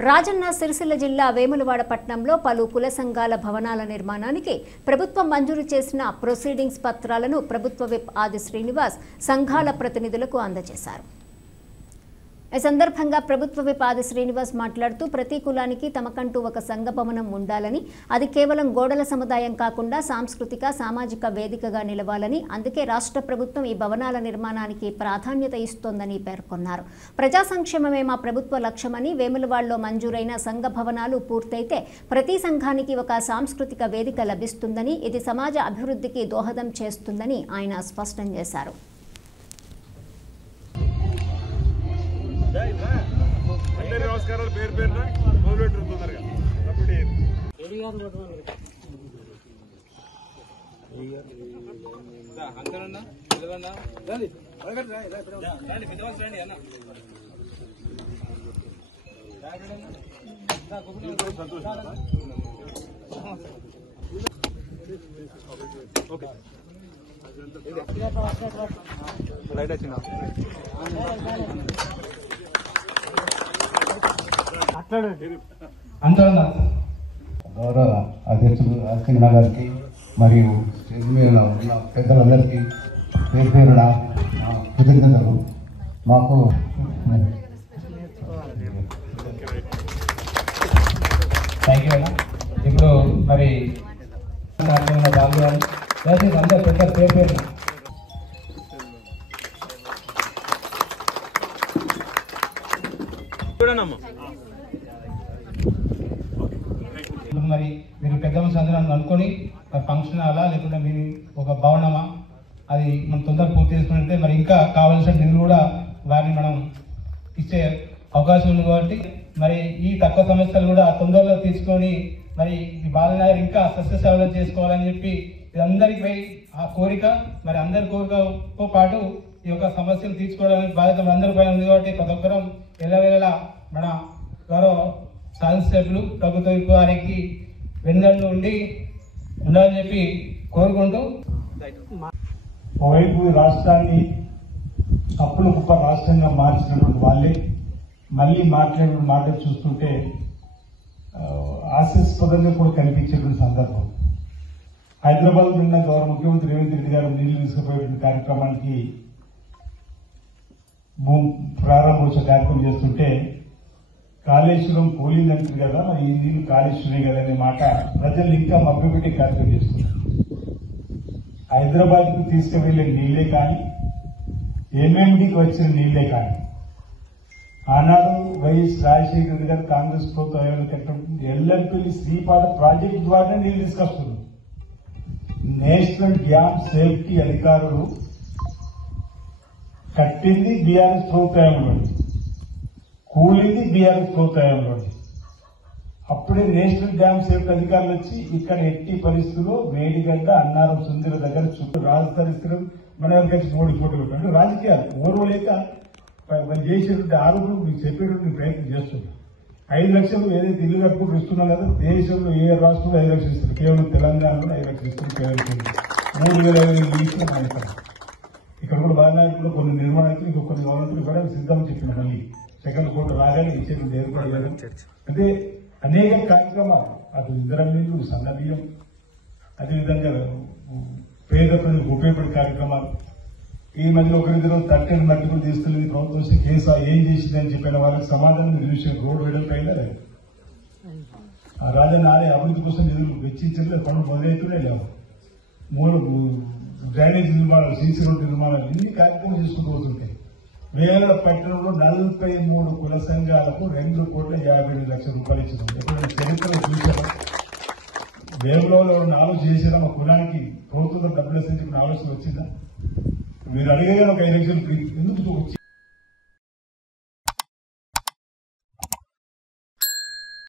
రాజన్న సిరిసిల్ల జిల్లా వేములవాడ పట్టణంలో పలు కుల సంఘాల భవనాల నిర్మాణానికి ప్రభుత్వం మంజూరు చేసిన ప్రొసీడింగ్స్ పత్రాలను ప్రభుత్వ విప్ ఆది శ్రీనివాస్ సంఘాల ప్రతినిధులకు అందజేశారు. ఈ సందర్భంగా ప్రభుత్వ విప్ ఆది శ్రీనివాస్ మాట్లాడుతూ ప్రతి కులానికి తమకంటూ ఒక సంఘ భవనం ఉండాలని, అది కేవలం గోడల సముదాయం కాకుండా సాంస్కృతిక సామాజిక వేదికగా నిలవాలని, అందుకే రాష్ట్ర ప్రభుత్వం ఈ భవనాల నిర్మాణానికి ప్రాధాన్యత ఇస్తోందని పేర్కొన్నారు. ప్రజా సంక్షేమమే మా ప్రభుత్వ లక్ష్యమని, వేములవాడలో మంజూరైన సంఘ భవనాలు పూర్తయితే ప్రతి సంఘానికి ఒక సాంస్కృతిక వేదిక లభిస్తుందని, ఇది సమాజ అభివృద్ధికి దోహదం చేస్తుందని ఆయన స్పష్టం చేశారు. నమస్కారాలు పేరు పేరున మొదలుపెట్టారు తొందరగా లైట్ వచ్చిందా గౌరవ అధ్యక్షుడు అర్చన గారికి మరియు స్టేజ్ మీద ఉన్న పెద్దలందరికీ పేరు పేరున కృతజ్ఞతలు. మాకు థ్యాంక్ యూ అన్న. ఇప్పుడు మరి పాల్గొనాలి దయచేసి అందరూ పెద్ద పేరు పేరు మరి మీరు పెద్ద సందర్భం అనుకొని ఫంక్షన్ హాలా లేకుంటే మీరు ఒక భవనమా అది మనం తొందరగా పూర్తి చేసుకుంటే మరి ఇంకా కావాల్సిన నిధులు కూడా వారిని మనం ఇచ్చే అవకాశం ఉంది. కాబట్టి మరి ఈ తక్కువ సమస్యలు కూడా తొందరగా తీసుకొని మరి ఈ బాలనగర్ ఇంకా సస్యసేవలు చేసుకోవాలని చెప్పి అందరికీ ఆ కోరిక, మరి అందరి కోరికతో పాటు ఈ యొక్క సమస్యలు తీర్చుకోవడానికి బాధ్యత అందరి పైన ఉంది. కాబట్టి ప్రతి ఒక్కరం ఎల్లవేళలా మన గౌరవ శాసనసభ్యులు ప్రభుత్వ వారికి వెన్నంటి ఉండి ఉండాలని చెప్పి కోరుకుంటూ, ఒకవైపు రాష్ట్రాన్ని అప్పుల గొప్ప రాష్ట్రంగా మార్చినటువంటి వాళ్ళే మళ్ళీ మాట్లాడిన మాట చూస్తుంటే ఆశాస్పదంగా కూడా కనిపించేటువంటి సందర్భం. హైదరాబాద్ ఉన్న గౌరవ ముఖ్యమంత్రి రేవంత్ రెడ్డి గారు నీళ్లు తీసుకుపోయేటువంటి కార్యక్రమానికి ప్రారంభోత్సవ కార్యక్రమం చేస్తుంటే కాళేశ్వరం పోలిందంటారు కదా, మరి ఈ నీళ్లు కాళేశ్వరం కదా అనే మాట ప్రజలు ఇంకా మభ్యపెట్టే కార్యక్రమం చేస్తున్నారు. హైదరాబాద్ కు తీసుకువెళ్లే నీళ్లే కానీ, ఎంఎండికి వచ్చిన నీళ్లే కానీ, ఆనాడు వైఎస్ రాజశేఖర రెడ్డి గారు కాంగ్రెస్ ప్రభుత్వం ఎల్లంపల్లి శ్రీపాద ప్రాజెక్టు ద్వారా నీళ్లు తీసుకొస్తున్నారు. నేషనల్ డ్యామ్ సేఫ్టీ అధికారులు కట్టింది బీఆర్ఎస్ ప్రభుత్వంలో, కూలింది బీఆర్ఎస్ ప్రభుత్వంలో. అప్పుడే నేషనల్ డ్యామ్ సేఫ్టీ అధికారులు వచ్చి ఇక్కడ ఎట్టి పరిస్థితుల్లో వేడిగడ్డ అన్నారం సుందర దగ్గర చుట్టూ రాజధాని మన కలిసి ఓడిపోటీ అంటే రాజకీయాలు ఓర్వలేక వాళ్ళు చేసేటువంటి ఆరోగ్యం మీకు చెప్పేటువంటి ప్రయత్నం చేస్తున్నారు. 5 లక్షలు ఏదైతే ఇల్లు కట్టుకుంటూ ఇస్తున్నా కదా, దేశంలో ఏ రాష్ట్రంలో 5 లక్షలు ఇస్తారు, కేవలం తెలంగాణలో 5 లక్షలు ఇస్తారు. కేవలం 3,500 ఇచ్చిన మాట్లాడు. ఇక్కడ కూడా బాలనాయకులు కొన్ని నిర్మాణాలు ఇంకా కొన్ని గవర్నమెంట్లు కూడా సిద్ధం చెప్పిన మళ్ళీ సెకండ్ కోర్టు రాగానే ఇచ్చేటువంటి ఏర్పడలేదు. అంటే అనేక కార్యక్రమాలు, అటు ఇంద్రమిల్లు, సన్నబియ్యం, అదేవిధంగా పేద ప్రజలకు ఉపయోగపడే కార్యక్రమాలు. ఈ మధ్య ఒకరిద్దరు తట్టని మట్టి కూడా తీసుకెళ్లి ప్రభుత్వం కేసు ఏం చేసిందని చెప్పిన వాళ్ళకి సమాధానం విషయం రోడ్డు వేయడం అయినా లేదు. ఆ రాజన్న ఆలయ అభివృద్ధి కోసం నిధులు వెచ్చించలేదు, పనులు మొదలైతూనే లేవు. 3 డ్రైనేజ్ నిర్మాణాలు, సీసీ రోడ్డు నిర్మాణాలు, ఇన్ని కార్యక్రమం చేసుకుంటూ పోతుంటాయి. వేల పట్టణంలో 43 కుల సంఘాలకు 2,52,00,000 రూపాయలు ఇచ్చింది. ఎప్పుడైనా చరిత్రలో చూసారా? వేములలో ఆలోచన చేసినా మా కులానికి ప్రభుత్వంలో డబ్బులు వేసే ఆలోచన వచ్చిందా? మీరు అడిగే ఒక 5 లక్షలు ఎందుకు